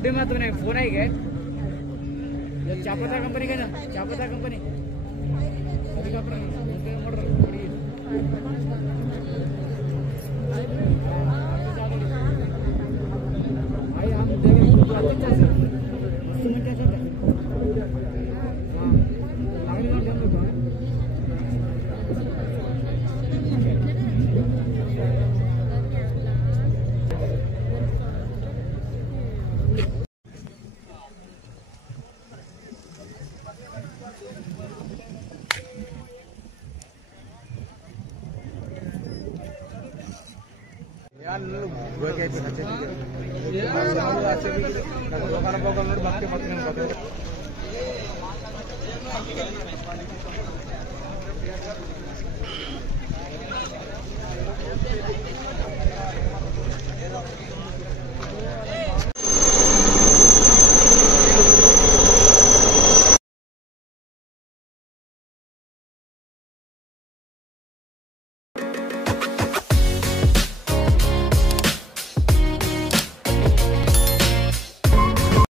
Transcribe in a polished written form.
YouTube में तुमने phone आई गए चापता कंपनी का ना चापता कंपनी अभी का मोटर भाई हम gue kayak itu aja dia selalu aja gitu kalau pokok lu pakai pakai pakai